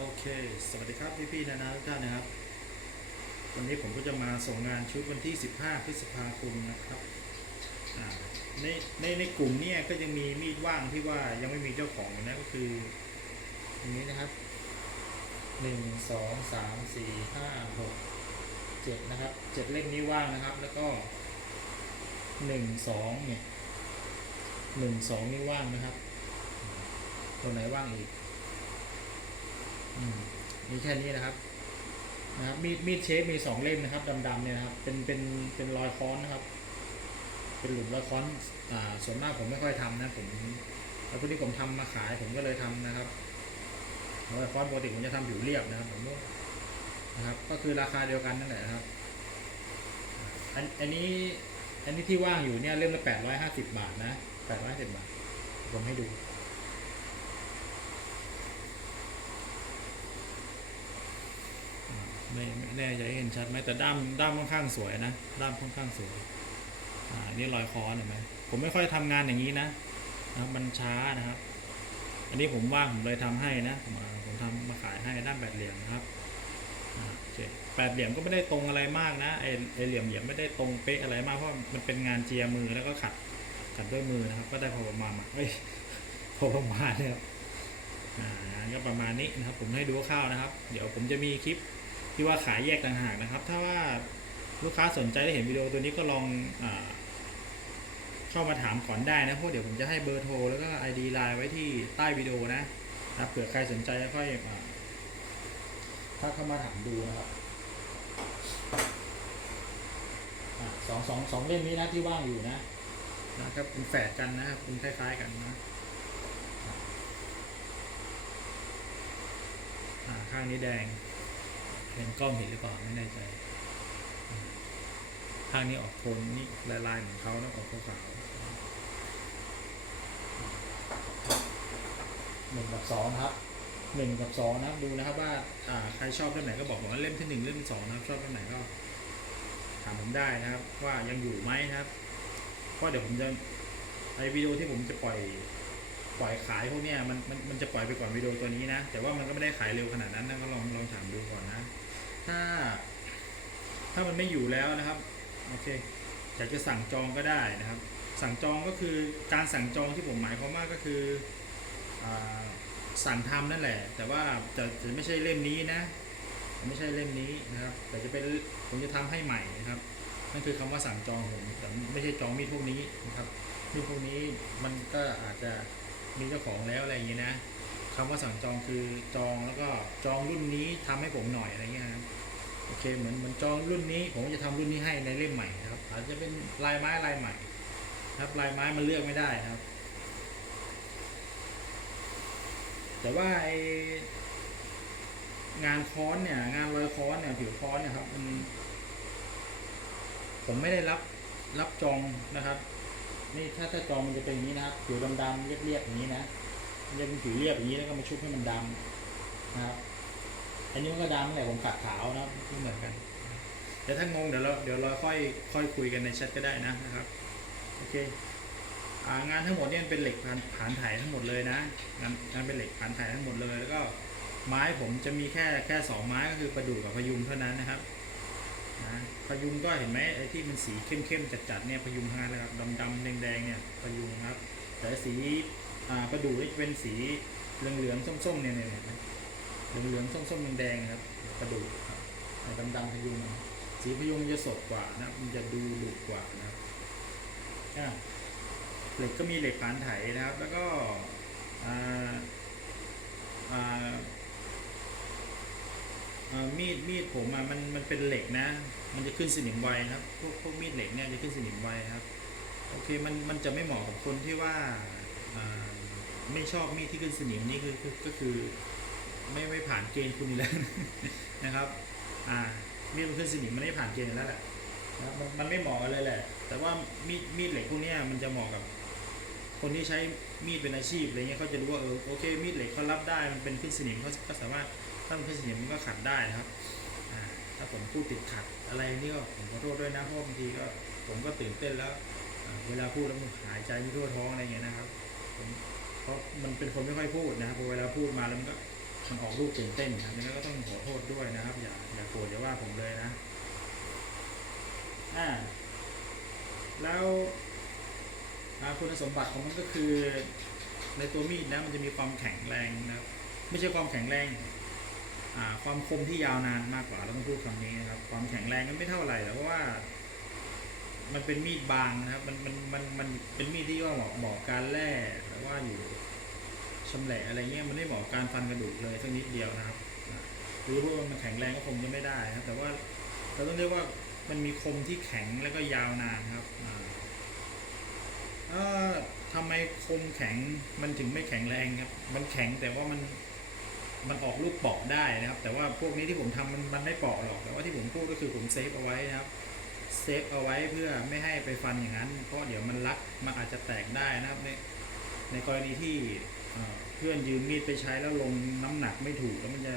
โอเค สวัสดีครับพี่พี่ๆนานาทุกท่านนะครับ วันนี้ผมก็จะมาส่งงานชุดวันที่ 15 พฤษภาคมนะครับในในในกลุ่มเนี่ยก็ยังมีมีดว่างที่ว่ายังไม่มีเจ้าของนะก็คืออย่างนี้นะครับหนึ่งสองสามสี่ห้าหกเจ็ดนะครับเจ็ดเล่มนี้ว่างนะครับ แล้วก็หนึ่งสองเนี่ยหนึ่งสองนี่ว่างนะครับ ตัวไหนว่างอีก มีแค่นี้นะครับนะครับมีดมีดเชฟมีสองเล่มนะครับดำๆเนี่ยนะครับ เป็นเป็นเป็นรอยค้อนนะครับ เป็นหลุมรอยค้อนอ่าส่วนมากผมไม่ค่อยทำนะผมแล้วพอดีผมทำมาขายผมก็เลยทำนะครับรอยค้อนปกติผมจะทำผิวเรียบนะครับผมก็นะครับ ก็คือราคาเดียวกันนั่นแหละนะครับอันอันนี้อันนี้ที่ว่างอยู่เนี่ยเล่มละแปดร้อยห้าสิบบาทนะแปดร้อยสิบบาทผมให้ดู ไม่ไม่แน่ใจเห็นชัดไหมแต่ด้ามด้ามค่อนข้างสวยนะด้ามค่อนข้างสวยอ่านี่รอยคอเห็นไหมผมไม่ค่อยทำงานอย่างนี้นะนะครับมันช้านะครับ อันนี้ผมว่างผมเลยทำให้นะผมผมทำมาขายให้ด้ามแปดเหลี่ยมนะครับโอเคแปดเหลี่ยมก็ไม่ได้ตรงอะไรมากนะไอไอเหลี่ยมเหลี่ยมไม่ได้ตรงเป๊ะอะไรมากเพราะมันเป็นงานเจียมือแล้วก็ขัดขัดด้วยมือนะครับ ก็ได้พอประมาณเอ้ยพอประมาณเนี่ยครับอ่าก็ประมาณนี้นะครับ ผมให้ดูคร่าวนะครับ เดี๋ยวผมจะมีคลิป ที่ว่าขายแยกต่างหากนะครับ ถ้าว่าลูกค้าสนใจได้เห็นวิดีโอตัวนี้ก็ลองอเข้ามาถามก่อนได้นะเพราะเดี๋ยวผมจะให้เบอร์โทรแล้วก็ ID ไลน์ไว้ที่ใต้วิดีโอนะนะเผื่อใครสนใจก็ค่อยถ้าเข้ามาถามดูนะครับอสองสองสองเล่มนี้นะที่ว่างอยู่นะนะครับเป็นแฝดกันนะครับเป็นคล้าย ๆกันนะข้างนี้แดง เห็นกล้องเห็นหรือเปล่าไม่แน่ใจข้างนี้ออกโทนนี่ลายลายเหมือนเขานะออกขาวหนึ่งกับสองครับหนึ่งกับสองนะครับดูนะครับว่าอ่าใครชอบเล่มไหนก็บอกผมว่าเล่มที่หนึ่งเล่มที่สองนะครับชอบเล่มไหนก็ถามผมได้นะครับ ว่ายังอยู่ไหมนะครับเพราะเดี๋ยวผมจะไอวิดีโอที่ผมจะปล่อยปล่อยขายพวกเนี้ยมันมันมันจะปล่อยไปก่อนวิดีโอตัวนี้นะ แต่ว่ามันก็ไม่ได้ขายเร็วขนาดนั้นนะก็ลองลองถามดูก่อนนะ ถ้า ถ้ามันไม่อยู่แล้วนะครับโอเคอยากจะสั่งจองก็ได้นะครับ สั่งจองก็คือการสั่งจองที่ผมหมายความว่าก็คืออสั่งทำนั่นแหละ แต่ว่าจะจะไม่ใช่เล่มนี้นะไม่ใช่เล่มนี้นะครับ แต่จะเป็นผมจะทำให้ใหม่นะครับนั่นคือคำว่าสั่งจองผมแต่ไม่ใช่จองมีดพวกนี้นะครับมีดพวกนี้มันก็อาจจะมีเจ้าของแล้วอะไรอย่างนี้นะ คำว่าสั่งจองคือจองแล้วก็จองรุ่นนี้ทำให้ผมหน่อยอะไรเงี้ยครับโอเคเหมือนเหมือนจองรุ่นนี้ ผมจะทำรุ่นนี้ให้ในเล่มใหม่นะครับ อาจจะเป็นลายไม้ลายใหม่ ครับลายไม้มันเลือกไม่ได้นะครับ แต่ว่าไองานค้อนเนี่ยงานรอยค้อนเนี่ยผิวค้อนเนี่ยครับมันผมไม่ได้รับรับจองนะครับ นี่ถ้าถ้าจองมันจะเป็นอย่างนี้นะครับผิวดำๆเรียบๆอย่างนี้นะ มันจะเป็นผิวเรียบอย่างนี้แล้วก็มาชุบให้มันดำนะครับ อันนี้มันก็ดำแหละผมขัดขาวนะไม่เหมือนกัน แต่ถ้างงเดี๋ยวเราเดี๋ยวเราค่อยค่อยคุยกันในแชทก็ได้นะนะครับ โอเคอ่างานทั้งหมดเนี่ยเป็นเหล็กผ่านผ่านถ่ายทั้งหมดเลยนะงานงานเป็นเหล็กผ่านถ่ายทั้งหมดเลย แล้วก็ไม้ผมจะมีแค่แค่สองไม้ก็คือประดู่กับพยุงเท่านั้นนะครับนะพยุงก็เห็นไหมไอ้ที่มันสีเข้มๆจัดๆเนี่ยพยุงทั้งนั้นเลยครับดำๆแดงๆเนี่ยพยุงครับ แต่สีอ่า ประดู่จะเป็นสีเหลืองๆส้มๆเนี่ยเนี่ยเนี่ยเหลืองๆส้มๆแดงๆนะครับกระดูกดำๆพยุงนสีพยุงจะสดกว่านะมันจะดูดุกว่านะเหล็กก็มีเหล็กผานไถนะครับ แล้วก็มีดมีดผมอะมันมันเป็นเหล็กนะ มันจะขึ้นสนิมไวนะครับพวกพวกมีดเหล็กเนี่ยจะขึ้นสนิมไวครับ โอเคมันมันจะไม่เหมาะกับคนที่ว่าอ่า ไม่ชอบมีดที่ขึ้นสนิมนี่คือก็คือไม่ไม่ผ่านเกณฑ์คุณอยู่แล้วนะครับ อ่ามีดมันขึ้นสนิมมันไม่ผ่านเกณฑ์แล้วแหละนะครับมันมันไม่เหมาะเลยแหละ แต่ว่ามีดมีดเหล็กพวกนี้มันจะเหมาะกับ คนที่ใช้มีดเป็นอาชีพอะไรเงี้ยเขาจะรู้ว่าเออโอเคมีดเหล็กเขารับได้มันเป็นขึ้นสนิมเขาก็สามารถถ้ามันขึ้นสนิมมันก็ขัดได้นะครับอ่าถ้าผมพูดติดขัดอะไรนี่ก็ผมขอโทษด้วยนะเพราะบางทีก็ผมก็ตื่นเต้นแล้ว เวลาพูดแล้วมันหายใจไม่ทั่วท้องอะไรเงี้ยนะครับผม ราะมันเป็นคนไม่ค่อยพูดนะครับพอเวลาพูดมาแล้วมันก็มันออกลูกตื่นเต้นครับยังไงก็ต้องขอโทษด้วยนะครับ อย่าอย่าโกรธอย่าว่าผมเลยนะอ่าแล้วคุณสมบัติของมันก็คือ ในตัวมีดนะมันจะมีความแข็งแรงนะครับไม่ใช่ความแข็งแรงความคมที่ยาวนานมากกว่าเราต้องพูดคำนี้นะครับ ความแข็งแรงก็ไม่เท่าไหร่แต่ว่า มันเป็นมีดบางนะครับ มันมันมันมันเป็นมีดที่ว่าเหมาะเหมาะการแล่ร ว่าอยู่ชำแหละอะไรเงี้ยมันไม่เหมาะกับการฟันกระดูกเลยสักนิดเดียวนะครับหรือว่ามันแข็งแรงก็คงจะไม่ได้นะครับแต่ว่าเราต้องเรียกว่ามันมีคมที่แข็งแล้วก็ยาวนานครับอ่าทำไมคมแข็งมันถึงไม่แข็งแรงครับ มันแข็งแต่ว่ามันมันออกลูกเปาะได้นะครับ แต่ว่าพวกนี้ที่ผมทำมันมันไม่เปาะหรอกแต่ว่าที่ผมพูดก็คือผมเซฟเอาไว้นะครับเซฟเอาไว้เพื่อไม่ให้ไปฟันอย่างนั้น เพราะเดี๋ยวมันลักมันอาจจะแตกได้นะครับใน ในกรณีที่เพื่อนยืมมีดไปใช้แล้วลงน้ำหนักไม่ถูกแล้วมันจะ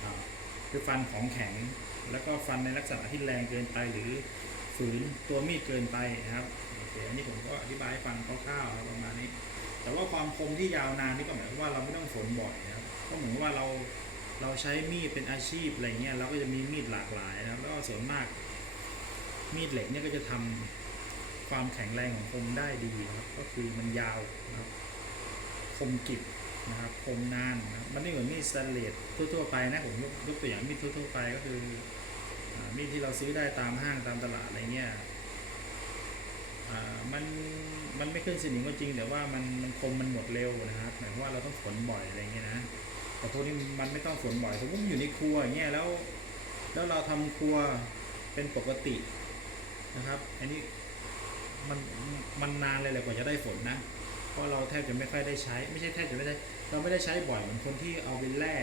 เอ่อฟันของแข็ง แล้วก็ฟันในลักษณะที่แรงเกินไปหรือฝืนตัวมีดเกินไปนะครับอันนี้ผมก็อธิบายให้ฟังคร่าวๆครับประมาณนี้ แต่ว่าความคมที่ยาวนานนี่ก็หมายความว่าเราไม่ต้องฝนบ่อยนะครับก็เหมือนว่าเราเราใช้มีดเป็นอาชีพอะไรเงี้ยเราก็จะมีมีดหลากหลายนะครับแล้วก็ส่วนมาก มีดเหล็กเนี่ยก็จะทำความแข็งแรงของคมได้ดีนะครับ ก็คือมันยาวนะครับ คมกริบนะครับคมนานนะครับมันไม่เหมือนมีดสแตนเลสทั่วๆไปนะผมยกยกตัวอย่างมีดทั่วๆไปก็คืออมีดที่เราซื้อได้ตามห้างตามตลาดอะไรเงี้ยอ่ามันมันไม่ขึ้นสนิมก็จริง แต่ว่ามันมันคมมันหมดเร็วนะครับหมายความว่าเราต้องฝนบ่อยอะไรเงี้ยนะแต่พวกนี้มันไม่ต้องฝนบ่อยสมมติมันอยู่ในครัวเงี้ยแล้ว แล้วเราทำครัวเป็นปกตินะครับ อันนี้มันมันนานเลยแหละกว่าจะได้ฝนนะ เพราะเราแทบจะไม่ค่อยได้ใช้ ไม่ใช่แทบจะไม่ได้ เราไม่ได้ใช้บ่อยเหมือนคนที่เอาไปแล่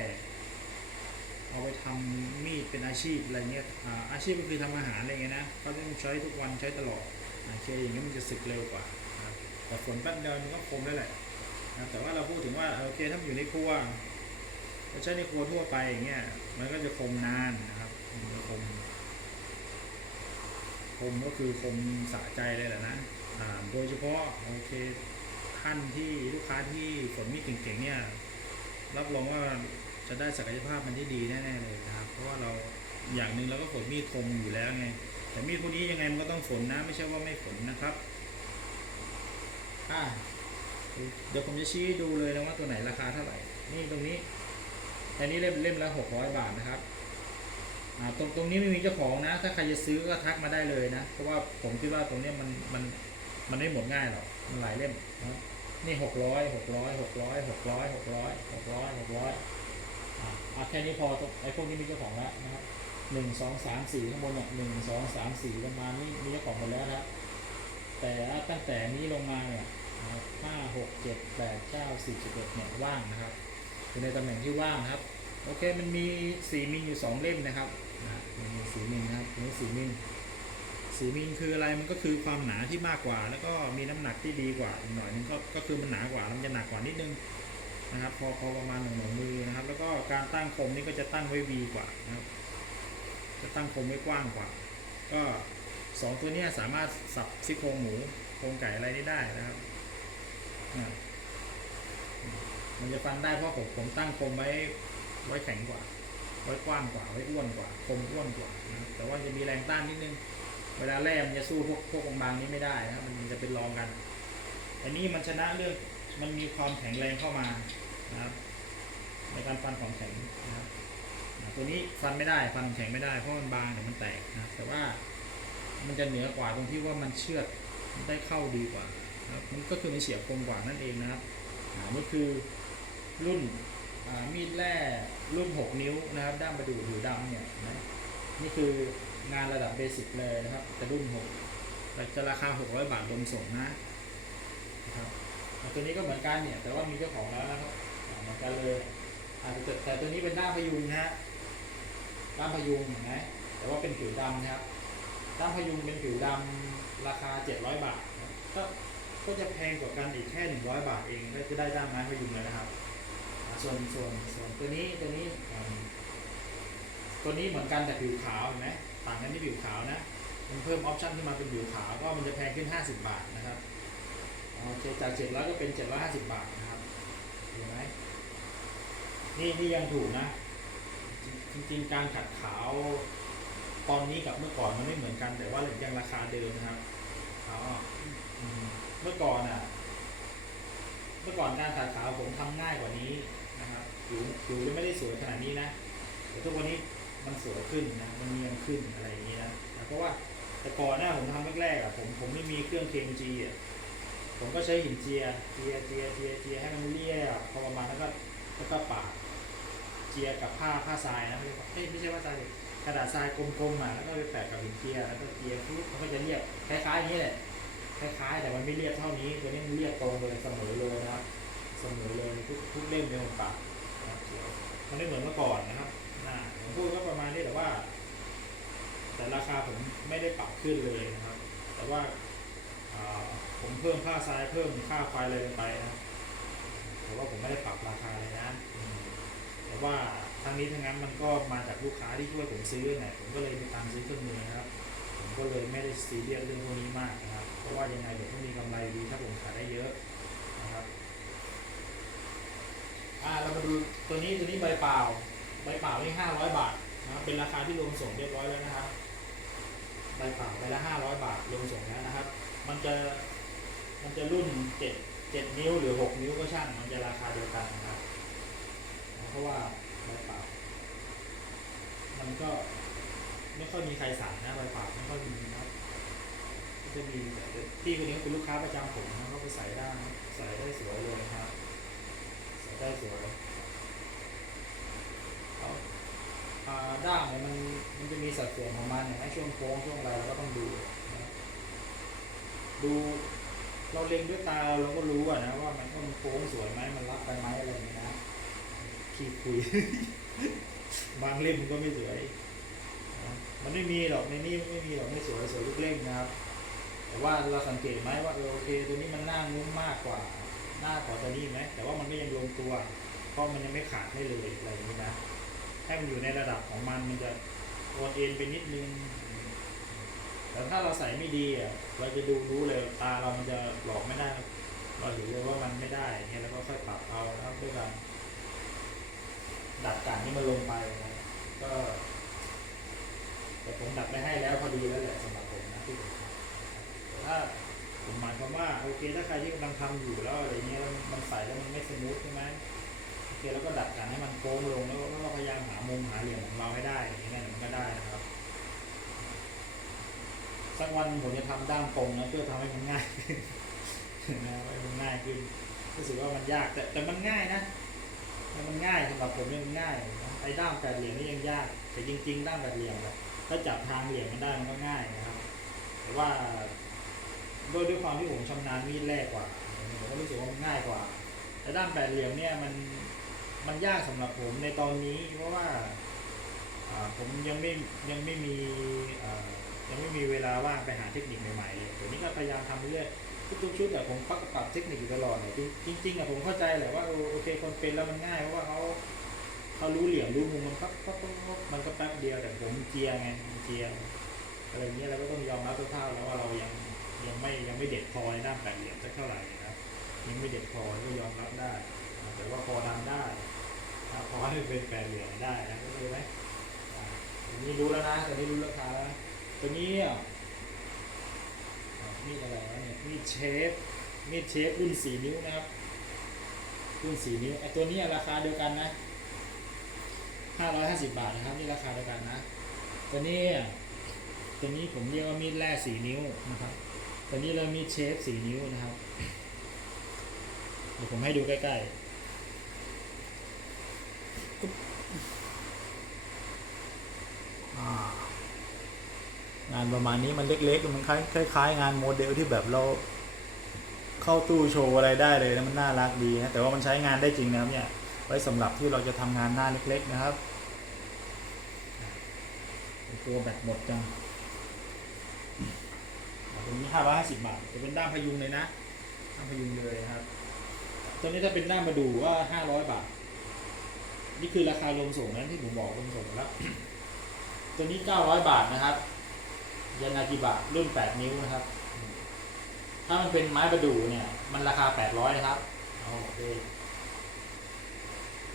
เอาไปทำมีดเป็นอาชีพอะไรเงี้ยอาอาชีพก็คือทำอาหารอะไรเงี้ยนะก็ต้องใช้ทุกวันใช้ตลอดโอเคอย่างนี้มันจะสึกเร็วกว่าแต่ฝนแป๊บเดียวมันก็คมได้แหละนะแต่ว่าเราพูดถึงว่าโอเคถ้าอยู่ในครัวเราใช้ในครัวทั่วไปอย่างเงี้ยมันก็จะคมนานนะครับมันคมคมก็คือคมสะใจเลยแหละนะโดยเฉพาะโอเค ท่านที่ลูกค้าที่ฝนมีดเก่งๆเนี่ยรับรองว่าจะได้ศักยภาพมันที่ดีแน่ๆเลยนะครับ เพราะว่าเราอย่างหนึ่งเราก็ฝนมีดคมอยู่แล้วไง แต่มีดพวกนี้ยังไงมันก็ต้องฝนนะ ไม่ใช่ว่าไม่ฝนนะครับอ่าเดี๋ยวผมจะชี้ดูเลยนะว่าตัวไหนราคาเท่าไหร่ นี่ตรงนี้ อันนี้เล่มเล่มละหกร้อยบาทนะครับอ่าตรงตรงนี้ไม่มีเจ้าของนะ ถ้าใครจะซื้อก็ทักมาได้เลยนะ เพราะว่าผมคิดว่าตรงนี้มันมันมันไม่หมดง่ายหรอก มันหลายเล่มนะ นี่หกร้อยหกร้อยหกร้อยหกร้อยหกร้อยหกร้อยหกร้อยอ่าแค่นี้พอตไอ้พวกนี้มีเจ้าของแล้วนะครับหนึ่งสองสามสี่ข้างบนเนี่ยหนึ่งสองสามสี่ประมานี้มีเจ้าของหมดแล้วนะครับแต่ตั้งแต่นี้ลงมาเนี่ยห้าหกเจ็ดแปดเก้าสิบสิบเอ็ดเนี่ยว่างนะครับอยู่ในตำแหน่งที่ว่างครับโอเคมันมีสีมิลอยู่สองเล่มนะครับมันมีสีมิลนะครับอันนี้สีมิล สีมิลคืออะไรมันก็คือความหนาที่มากกว่า แล้วก็มีน้ำหนักที่ดีกว่าอีกหน่อยนึงก็ก็คือมันหนากว่าแล้วมันจะหนักกว่านิดนึงนะครับพอพอประมาณหนึ่งหนึ่งมือนะครับ แล้วก็การตั้งคมนี่ก็จะตั้งไว้วีกว่านะครับ จะตั้งคมไว้กว้างกว่า ก็สองตัวนี้สามารถสับซี่โครงหมูโครงไก่อะไรได้ได้นะครับมันจะฟันได้เพราะผมผมตั้งคมไว้ไว้แข็งกว่า ไว้กว้างกว่าไว้อ้วนกว่าคมอ้วนกว่านะแต่ว่าจะมีแรงต้านนิดนึง เวลาแล่มันจะสู้พวกพวกบางๆนี้ไม่ได้นะครับมันจะเป็นรองกันอันนี้มันชนะเรื่องมันมีความแข็งแรงเข้ามานะครับในการฟันของแข็งนะครับตัวนี้ฟันไม่ได้ฟันแข็งไม่ได้เพราะมันบางเดี๋ยวมันแตกนะแต่ว่ามันจะเหนือกว่าตรงที่ว่ามันเชือดได้เข้าดีกว่านะครับมันก็คือมันเสียบคมกว่านั่นเองนะครับนี่คือรุ่นมีดแร่รุ่น 6 นิ้วนะครับด้ามประดู่ผิวดำเนี่ยนะนี่คือ งานระดับเบสิกเลยนะครับแต่รุ่น6แต่จะราคา 600 บาทรวมส่งนะนะครับตัวนี้ก็เหมือนกันเนี่ย แต่ว่ามีเจ้าของแล้วนะครับเหมือนกันเลยอ่าแต่แต่ตัวนี้เป็นด้ามพยุงนะฮะด้ามพยุงเห็นไหมแต่ว่าเป็นผิวดำนะครับด้ามพยุงเป็นผิวดำราคา 700 บาทก็ก็จะแพงกว่ากันอีกแค่ 100 บาทเองก็จะได้ด้ามไม้พยุงแล้วนะครับ ส่วนส่วนส่วนตัวนี้ตัวนี้ตัวนี้เหมือนกันแต่ผิวขาวเห็นไหม ต่างกันที่ผิวขาวนะ มันเพิ่มออปชันขึ้นมาเป็นผิวขาวก็มันจะแพงขึ้น 50 บาทนะครับโอเคจาก700ก็เป็น 750 บาทนะครับเห็นไหมนี่นี่ยังถูกนะ จริงๆ การขัดขาวตอนนี้กับเมื่อก่อนมันไม่เหมือนกัน แต่ว่ายังราคาเดิมนะครับอ๋อเมื่อก่อนอะ เมื่อก่อนการขัดขาวผมทำง่ายกว่านี้นะครับผิวผิวจะไม่ได้สวยขนาดนี้นะแต่ทุกวันนี้ มันสวยขึ้นนะมันเนียนขึ้นอะไรอย่างนี้นะแต่เพราะว่าแต่ก่อนหน้าผมทำแรกๆอะผมผมไม่มีเครื่องเคมจีอะผมก็ใช้หินเจียเจียเจียเจียเจียให้มันเรียบพอประมาณแล้วก็แล้วก็ปาดเจียกับผ้าผ้าทรายนะไม่ใช่ไม่ใช่ผ้าทรายกระดาษทรายกลมๆอะแล้วก็ไปแปะกับหินเจียแล้วก็เจียปุ๊บมันก็จะเรียบคล้ายๆอย่างนี้แหละคล้ายๆ แต่มันไม่เรียบเท่านี้ตัวนี้มันเรียบตรงเลยเสมอเลยนะครับเสมอเลยทุกทุกเล่มในมันปากนะครับเจียวมันไม่เหมือนเมื่อก่อนนะครับ ผมพูดก็ประมาณนี้แต่ว่า แต่ราคาผมไม่ได้ปรับขึ้นเลยนะครับ แต่ว่าผมเพิ่มค่าทรายเพิ่มค่าไฟอะไรลงไปนะแต่ว่าผมไม่ได้ปรับราคาเลยนะแต่ว่าทั้งนี้ทั้งนั้นมันก็มาจากลูกค้าที่ช่วยผมซื้อไงผมก็เลยมีตังค์ซื้อเครื่องมือนะครับ ผมก็เลยไม่ได้ซีเรียสเรื่องพวกนี้มากนะครับ เพราะว่ายังไงเดี๋ยวต้องมีกำไรดีถ้าผมขายได้เยอะนะครับ อ่าเรามาดูตัวนี้ตัวนี้ใบเปล่า ใบเปล่านี่ห้าร้อยบาทนะครับเป็นราคาที่รวมส่งเรียบร้อยแล้วนะครับใบเปล่าใบละห้าร้อยบาทรวมส่งแล้วนะครับ มันจะมันจะรุ่นเจ็ดเจ็ดนิ้วหรือหกนิ้วก็ช่างมันจะราคาเดียวกันนะครับ เพราะว่าใบเปล่ามันก็ไม่ค่อยมีใครสั่งนะใบเปล่าไม่ค่อยมีนะครับก็จะมีแต่พี่คนนี้เป็นลูกค้าประจำผมนะเขาไปใส่ได้ใส่ได้สวยเลยครับ ใส่ได้สวย ด้ามเนี่ยมันมันจะมีสัดส่วนของมันเนี่ยนช่วงโค้งช่วงอะไรเราก็ต้องดูนะดูเราเล็งด้วยตาเราก็รู้อะนะว่ามันมันโค้งสวยไหมมันรับกันไหมอะไรอย่างเงี้ยนะขี้คุย บางเล่มมันก็ไม่สวยนะมันไม่มีหรอกในนี้ไม่มีหรอกไม่สวยสวยทุกเล่มนะครับ แต่ว่าเราสังเกตไหมว่าเออโอเค ตัวนี้มันหน้างุ้มมากกว่าหน้ากว่าตัวนี้ไหมแต่ว่ามันก็ยังลงตัว เพราะมันยังไม่ขาดให้เลยอะไรอย่างนี้นะ ให้มันอยู่ในระดับของมันมันจะโอนเอ็นไปนิดนึง แต่ถ้าเราใส่ไม่ดีอะเราจะดูรู้เลยตาเรามันจะหลอกไม่ได้ เราเห็นเลยว่ามันไม่ได้เงี้ยแล้วก็ค่อยปรับเอานะครับด้วยการดัดกันที่มันลงไปนะก็ แต่ผมดัดไปให้แล้วพอดีแล้วแหละสำหรับผมนะที่ผมทำแต่ถ้าผมหมายความว่าโอเคถ้าใครที่กำลังทำอยู่แล้วอะไรเงี้ยแล้วมันใส่แล้วมันไม่สมูทใช่ไหม โอแล้วก็ดัดกันให้มันโค้งลงแล้วก็พยายามหามุมหาเหลี่ยมของเราให้ได้อย่างเงี้ยมันก็ได้นะครับสักวันผมจะทำด้ามตรงนะเพื่อทำให้มันง่ายขึ้นนะให้มันง่ายขึ้นรู้สึกว่ามันยากแต่แต่มันง่ายนะมันง่ายสำหรับผมมันง่ายไอ้ด้ามแปดเหลี่ยมนี่ยังยาก แต่จริง ๆ ด้ามแปดเหลี่ยมอะถ้าจับทางเหลี่ยมมันได้มันก็ง่ายนะครับแต่ว่าด้วยด้วยความที่ผมชำนาญมีดแรกกว่าผมก็รู้สึกว่ามันง่ายกว่า แต่ด้ามแปดเหลี่ยมเนี่ยมัน มันยากสำหรับผมในตอนนี้เพราะว่าผมยังไม่ยังไม่มียังไม่มีเวลาว่างไปหาเทคนิคใหม่ๆเลยเดี๋ยวนี้ก็พยายามทำเรื่อยทุกๆชุดแต่ผมปักปรับเทคนิคอยู่ตลอดเลยจริงจริงๆอะผมเข้าใจแหละว่าโอเคคนเป็นแล้วมันง่ายเพราะว่าเขาเขารู้เหลี่ยมรู้มุมมันปั๊บปั๊บปั๊บปั๊บมันก็แป๊บเดียวแต่ผมเจียไงเจียอะไรอย่างเงี้ยเราก็ต้องยอมรับสภาพแล้วว่าเรายังยังไม่ยังไม่เด็ดพอในด้านแปดเหลี่ยมสักเท่าไหร่นะยังไม่เด็ดพอก็ยอมรับได้ แต่ว่าพอทำได้พอให้เป็นแปดเหลี่ยมได้นะก็เลยไหมตอนนี้รู้แล้วนะตอนนี้รู้ราคาแล้วตัวนี้อะอ่ามีดอะไรวะเนี่ยมีดเชฟมีดเชฟรุ่นสี่นิ้วนะครับรุ่นสี่นิ้วไอตัวนี้ราคาเดียวกันนะห้าร้อยห้าสิบบาทนะครับนี่ราคาเดียวกันนะตัวนี้ตัวนี้ผมเรียกว่ามีดแร่สี่นิ้วนะครับตัวนี้เรามีดเชฟสี่นิ้วนะครับเดี๋ยวผมให้ดูใกล้ๆอ่า งานประมาณนี้มันเล็กๆ มันคล้ายๆ งานโมเดลที่แบบเรา เข้าตู้โชว์อะไรได้เลยนะมันน่ารักดีนะแต่ว่ามันใช้งานได้จริงนะครับเนี่ย ไว้สำหรับที่เราจะทำงานหน้าเล็ก ๆ นะครับ ตัวแบตหมดจังอะตัวนี้ห้าร้อยห้าสิบบาท จะเป็นด้ามพยุงเลยนะด้ามพยุงเลยนะครับ ตัวนี้ถ้าเป็นด้ามมาดูว่าห้าร้อยบาท นี่คือราคารวมส่งนะที่ผมบอกรวมส่งแล้ว ตัวนี้เก้าร้อยบาทนะครับยานากิบะรุ่น 8 นิ้วนะครับ ถ้ามันเป็นไม้ประดู่เนี่ย มันราคา 800 นะครับโอเค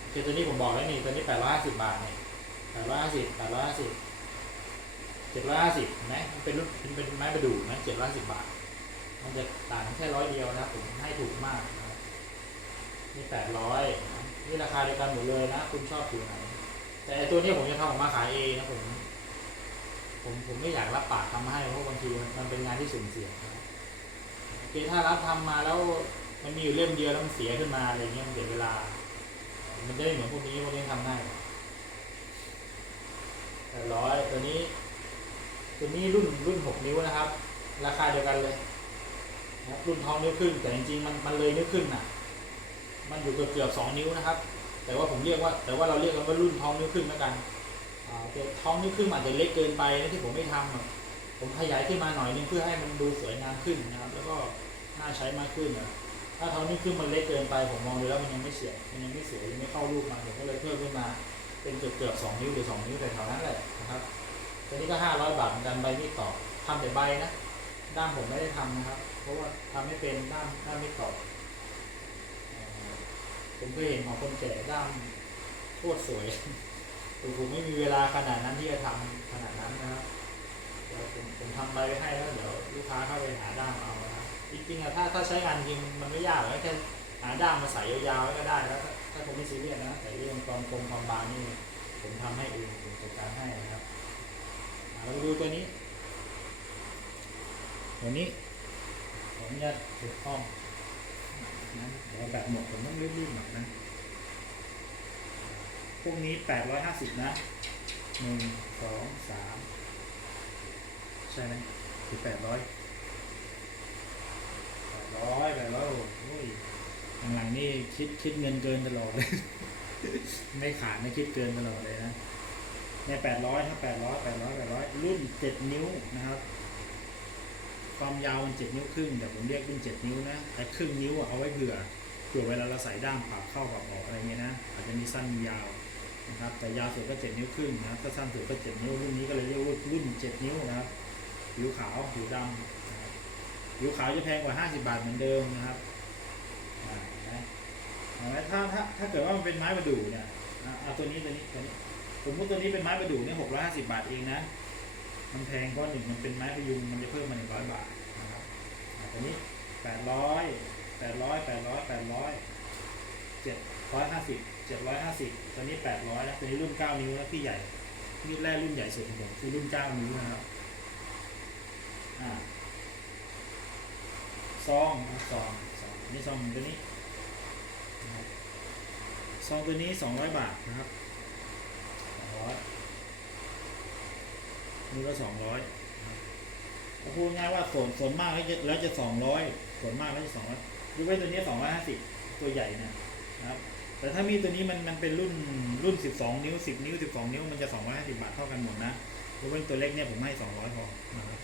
โอเคตัวนี้ผมบอกแล้วนี่ตัวนี้แปดร้อยห้าสิบาทเนี่ยแปดร้อยห้าสิบแปดร้อยห้าสิบเจ็ดร้อยห้าสิบนไหมมันเป็นรุ่นเป็นไม้ประดู่นะเจ็ดร้อยสิบาท มันจะต่างแค่ร้อยเดียวนะครับผมให้ถูกมากนะครับ นี่ราคาเดียวกันหมดเลยนะ คุณชอบตัวไหน แต่ตัวนี้ผมจะทำออกมาขายเองนะผม ผมผมไม่อยากรับปากทำให้เพราะบางทีมันมันเป็นงานที่สุ่มเสี่ยงโอเคถ้ารับทำมาแล้วมันมีอยู่เล่มเดียวแล้วมันเสียขึ้นมาอะไรเงี้ยมันเสียเวลา มันจะได้เหมือนพวกนี้พวกนี้ทำง่ายแปดร้อยตัวนี้ ตัวนี้รุ่นรุ่นหกนิ้วนะครับ ราคาเดียวกันเลยนะร,รุ่นท้องนิ้วครึ่งแต่จริงๆมันมันเลยนิ้วครึ่งน่ะ มันอยู่เกือบเกือบสองนิ้วนะครับ แต่ว่าผมเรียกว่า แต่ว่าเราเรียกกันว่ารุ่นท้องนิ้วครึ่งแล้วกันท้องนิ้วครึ่งอาจจะเล็กเกินไปนะที่ผมไม่ทำผมขยายขึ้นมาหน่อยนึงเพื่อให้มันดูสวยงามขึ้นนะครับ แล้วก็น่าใช้มากขึ้นนะถ้าท้องนิ้วครึ่งมันเล็กเกินไปผมมองดูแล้วมันยังไม่เสียมันยังไม่สวยยังไม่เข้ารูปมันผมก็เลยเพิ่มขึ้นมาเป็นเกือบเกือบสองนิ้วหรือสองนิ้วแต่แถวนั้นแหละนะครับตัวนี้ก็ห้าร้อยบาทเหมือนกันใบมีดต่อทำแต่ใบนะด้ามผมไม่ได้ทำนะครับ เพราะว่าทำไม่เป็นด้ามด้ามไม่ตอบเอ่อ ผมเคยเห็นของคนแก่ด้ามโคตรสวยแต่ผมไม่มีเวลาขนาดนั้นที่จะทำขนาดนั้นนะครับเดี๋ยวผมผมทำใบไว้ให้แล้วเดี๋ยวลูกค้าเข้าไปหาด้ามเอานะครับจริงๆอะถ้าถ้าใช้งานจริงมันไม่ยากหรอกแค่หาด้ามมาใส่ยาวๆไว้ก็ได้แล้วถ้าผมไม่ซีเรียสนะแต่เรื่องความคมความบางนี่ผมทำให้เองผมจัดการให้นะครับเรามาดูตัวนี้ตัวนี้ผมจะถูกต้อง นะเดี๋ยวแบบหมดผมต้องรีบๆหน่อยนะ พวกนี้แปดร้อยห้าสิบนะหนึ่งสองสามใช่ไหมคือแปดร้อยแปดร้อยแปดร้อยโอ้ยหลังๆนี่คิดคิดเงินเกินตลอดเลย ไม่ขาดไม่คิดเกินตลอดเลยนะเนี่ยแปดร้อยถ้าแปดร้อยแปดร้อยแปดร้อยรุ่นเจ็ดนิ้วนะครับ ความยาวมันเจ็ดนิ้วครึ่งแต่ผมเรียกรุ่นเจ็ดนิ้วนะแต่ครึ่งนิ้วเอาไว้เผื่อเผื่อเวลาเราใส่ด้ามปากเข้ากับออกอะไรเงี้ยนะอาจจะมีสั้นมียาวนะครับแต่ยาวสุดก็เจ็ดนิ้วครึ่งนะครับถ้าสั้นสุดก็เจ็ดนิ้วรุ่นนี้ก็เลยเรียกว่ารุ่นเจ็ดนิ้วนะครับผิวขาวผิวดำผิวขาวจะแพงกว่าห้าสิบาทเหมือนเดิมนะครับอ่าเห็นไหมเห็นไหมถ้าถ้าถ้าเกิดว่ามันเป็นไม้ประดู่เนี่ยเอาตัวนี้ตัวนี้ตัวนี้สมมติตัวนี้เป็นไม้ประดู่เนี่ยหกร้อยห้าสิบาทเองนะ มันแพงเพราะหนึ่งมันเป็นไม้พยุงมันจะเพิ่มมาหนึ่งร้อยบาทนะครับตัวนี้แปดร้อยแปดร้อยแปดร้อยแปดร้อยเจ็ดร้อยห้าสิบเจ็ดร้อยห้าสิบตัวนี้แปดร้อยนะตัวนี้รุ่นเก้านิ้วนะพี่ใหญ่มีดแรกรุ่นใหญ่สุดของผมคือรุ่นเก้านิ้วนะครับอ่าซองนะซองซองนี่ซองตัวนี้ซองตัวนี้สองร้อยบาทนะครับสองร้อย นี่ก็สองร้อยพูดง่ายว่าส่วนส่วนมากแล้วจะแล้วจะสองร้อยส่วนมากแล้วจะสองร้อยดูไว้ตัวนี้สองร้อยห้าสิบตัวใหญ่นะครับ แต่ถ้ามีตัวนี้มันมันเป็นรุ่นรุ่นสิบสองนิ้วสิบนิ้วสิบสองนิ้วมันจะสองร้อยห้าสิบบาทเท่ากันหมดนะดูไว้ตัวเล็กเนี่ยผมให้สองร้อยพอนะครับ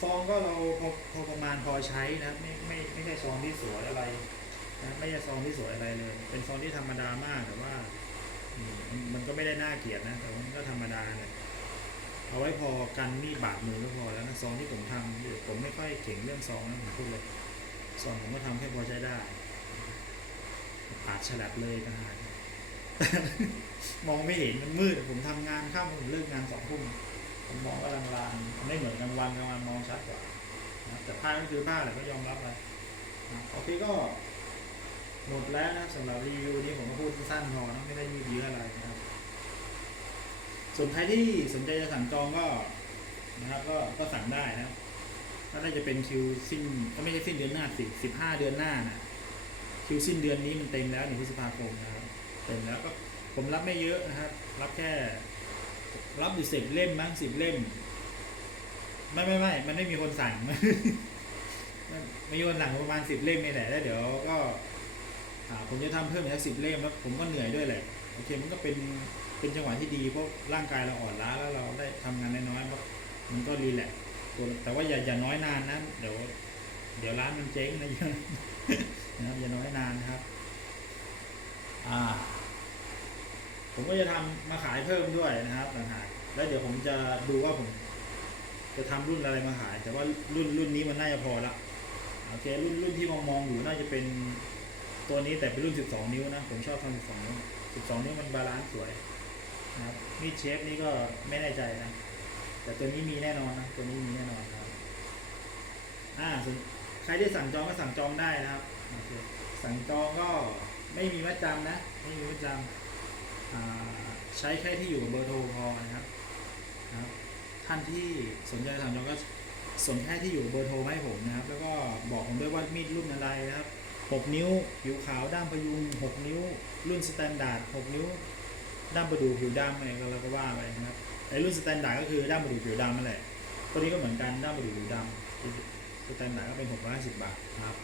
ซองก็เราพอพอประมาณพอใช้นะไม่ไม่ไม่ใช่ซองที่สวยอะไรนะไม่ใช่ซองที่สวยอะไรเลย เป็นซองที่ธรรมดามากแต่ว่า มันก็ไม่ได้น่าเกลียดนะแต่มันก็ธรรมดาเนี่ย เอาไว้พอกันมีดบาดมือก็พอแล้วนะซองที่ผมทำผมไม่ค่อยเก่งเรื่องซองนะผมพูดเลยซองผมก็ทำแค่พอใช้ได้ปาดฉลับเลยนะฮะมองไม่เห็นมันมืดผมทำงานข้ามผมเลิกงานสองทุ่มผมมองว่าลางๆไม่เหมือนกลางวันกลางวันมองชัดกว่านะแต่ผ้าก็คือผ้าแหละก็ยอมรับเลยนะโอเคก็หมดแล้วนะสำหรับรีวิวนี้ผมก็พูดสั้นๆพอนะไม่ได้ยืดเยื้ออะไรนะครับ ส่วนใครที่สนใจจะสั่งจองก็นะครับก็ก็สั่งได้นะครับก็น่าจะเป็นคิวสิ้นก็ไม่ใช่สิ้นเดือนหน้าสิสิบห้าเดือนหน้านะคิวสิ้นเดือนนี้มันเต็มแล้วในพฤษภาคมนะครับเต็มแล้วก็ผมรับไม่เยอะนะครับ รับแค่ รับอยู่สิบเล่มมั้งสิบเล่ม ไม่ไม่ไม่มันไม่มีคนสั่งมันมีคนสั่งประมาณสิบเล่มนี่แหละแล้วเดี๋ยวก็ผมจะทำเพิ่มอีกสิบเล่มแล้วผมก็เหนื่อยด้วยแหละโอเคมันก็เป็น เป็นจังหวะที่ดีเพราะร่างกายเราอ่อนล้าแล้วเราได้ทำงานน้อยๆมันก็รีแลกซ์ตัวแต่ว่าอย่าอย่าน้อยนานนะเดี๋ยวเดี๋ยวร้านมันเจ๊งนะเยอะนะครับอย่าน้อยนานนะครับ อ่า ผมก็จะทำมาขายเพิ่มด้วยนะครับต่างหากแล้วเดี๋ยวผมจะดูว่าผม จะทำรุ่นอะไรมาขาย แต่ว่ารุ่นรุ่นนี้มันน่าจะพอละโอเครุ่นรุ่นที่มองมองอยู่น่าจะเป็นตัวนี้แต่เป็นรุ่น 12 นิ้วนะ ผมชอบทำ12นิ้วสิบสองนิ้วมันบาลานซ์สวย นะครับมีดเชฟนี่ก็ไม่แน่ใจนะ แต่ตัวนี้มีแน่นอนนะ ตัวนี้มีแน่นอนครับ อ่าใครที่สั่งจองก็สั่งจองได้นะครับ สั่งจองก็ไม่มีมัดจำนะ ไม่มีมัดจำใช้แค่ที่อยู่เบอร์โทรพอนะครับนะครับ ท่านที่สนใจสั่งจองก็ส่งแค่ที่อยู่เบอร์โทรให้ผมนะครับ แล้วก็บอกผมด้วยว่ามีดรุ่นอะไรนะครับ 6 นิ้วผิวขาวด้ามประยุง 6 นิ้ว รุ่นสแตนดาร์ด 6 นิ้ว ด้ามประดูผิวดำอะไรก็เราก็ว่าไปนะครับไอรุ่นสแตนดาร์ดก็คือด้ามประดูผิวดำนั่นแหละตัวนี้ก็เหมือนกันด้ามประดูผิวดำสแตนดาร์ดก็เป็น650บาทนะครับ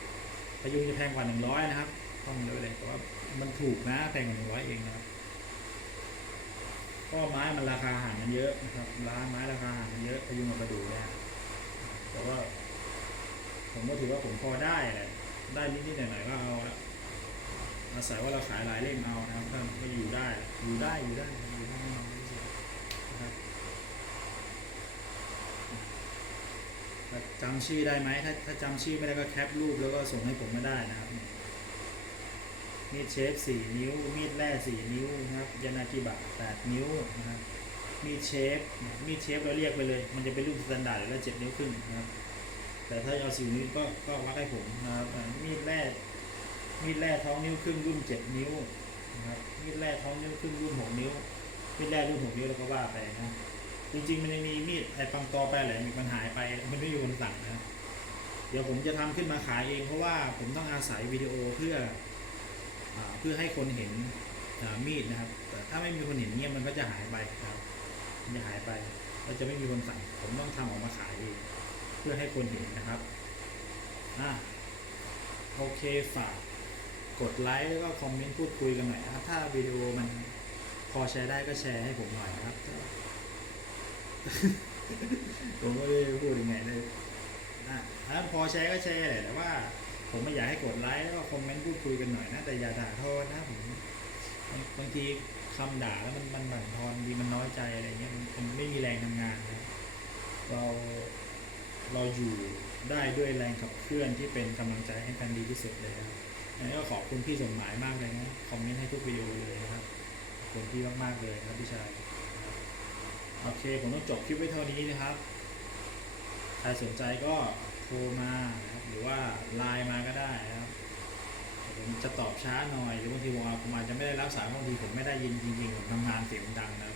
ประยุงจะแพงกว่า100นะครับต้องเลยเลยแต่ว่ามันถูกนะแพงกว่า100เองนะครับก็ไม้มันราคาห่างกันเยอะนะครับร้านไม้ราคาห่างกันเยอะพยุงกับประดูเนี่ยแต่ว่าผมก็ถือว่าผมพอได้แหละได้นิดๆหน่อยๆก็เอาละ อาศัยว่าเราขายหลายเล่มเอานะครับก็ก็อยู่ได้อยู่ได้อยู่ได้อยู่ได้น่นอนที่สุดนะครับจำชื่อได้ไหมถ้าถ้าจำชื่อไม่ได้ก็แคปรูปแล้วก็ส่งให้ผมมาได้นะครับมีดเชฟสี่นิ้ว มีดแร่สี่นิ้วนะครับยานากิบะแปดนิ้วนะครับมีดเชฟมีดเชฟเราเรียกไปเลย มันจะเป็นรุ่นสแตนดาร์ดแล้วเจ็ดนิ้วครึ่งนะครับแต่ถ้าเอาสี่นิ้วก็ก็วัดให้ผมนะครับมีดแร่ มีดแร่ท้องนิ้วครึ่งรุ่นเจ็ดนิ้วนะครับมีดแร่ท้องนิ้วครึ่งรุ่นหกนิ้ว มีดแร่รุ่นหกนิ้วเราก็ว่าไปนะจริงๆมันยังมีมีดไอ้ปังตอไปแหละมันหายไปมันไม่มีคนสั่งนะครับเดี๋ยวผมจะทำขึ้นมาขายเองเพราะว่าผมต้องอาศัยวิดีโอเพื่ออเพื่อให้คนเห็นมีดนะครับ แต่ถ้าไม่มีคนเห็นเงี้ยมันก็จะหายไปครับมันจะหายไปเราจะไม่มีคนสั่ง ผมต้องทำออกมาขายเองเพื่อให้คนเห็นนะครับอ่าโอเคฝาก กดไลค์แล้วก็คอมเมนต์พูดคุยกันหน่อยนะครับ ถ้าวิดีโอมันพอแชร์ได้ก็แชร์ให้ผมหน่อยนะครับ ผมไม่รู้พูดยังไงเลยอะถ้าพอแชร์ก็แชร์แหละแต่ว่า ผมไม่อยากให้กดไลค์แล้วก็คอมเมนต์พูดคุยกันหน่อยนะ แต่อย่าด่าทอนะผมบางบางทีคำด่าแล้วมันมันบั่นทอนดีมันน้อยใจอะไรเงี้ยมันมันไม่มีแรงทำงานนะเราเราอยู่ได้ด้วยแรงขับเคลื่อนที่เป็นกำลังใจให้กันดีที่สุดเลยครับ อันนี้ก็ขอบคุณพี่สมหมายมากเลยนะ คอมเมนต์ให้ทุกวิดีโอเลยนะครับ ขอบคุณพี่มากๆเลยครับพี่ชายโอเค ผมต้องจบคลิปไว้เท่านี้นะครับ ใครสนใจก็โทรมาครับหรือว่าไลน์มาก็ได้นะครับผมจะตอบช้าหน่อย หรือบางทีผมอาผมอาจจะไม่ได้รับสายบางทีผมไม่ได้ยินจริงๆผมทำงานเสียงดังนะ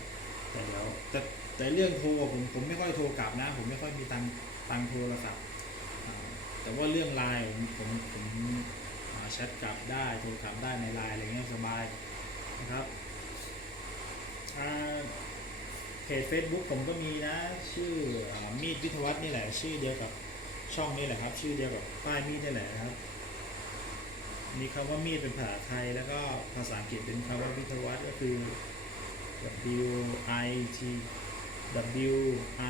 แต่เดี๋ยวแต่แต่เรื่องโทรผมผมไม่ค่อยโทรกลับนะ ผมไม่ค่อยมีตังตังโทรศัพท์แต่ว่าเรื่องไลน์ผมผมผม แชทกลับได้โทรกลับได้ในไลน์อะไรเงี้ยสบายนะครับเพจ Facebook ผมก็มีนะชื่ออมีดวิทวัฒน์นี่แหละ ชื่อเดียวกับช่องนี่แหละครับ ชื่อเดียวกับป้ายมีดนี่แหละนะครับมีคำว่ามีดเป็นภาษาไทยแล้วก็ภาษาอังกฤษเป็นคำว่าวิทวัฒน์ก็คือ W I T W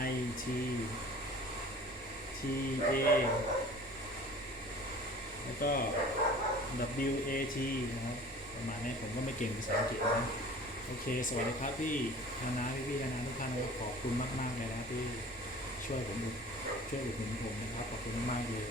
I T T A แล้วก็ W A T นะครับประมาณนี้ผมก็ไม่เก่งภาษาอังกฤษนะโอเค สวัสดีครับพี่ธนาพี่พี่คณะทุกท่านนะขอบคุณมากๆเลยนะที่ช่วยผมช่วยอุดหนุนผมนะครับขอบคุณมากเลย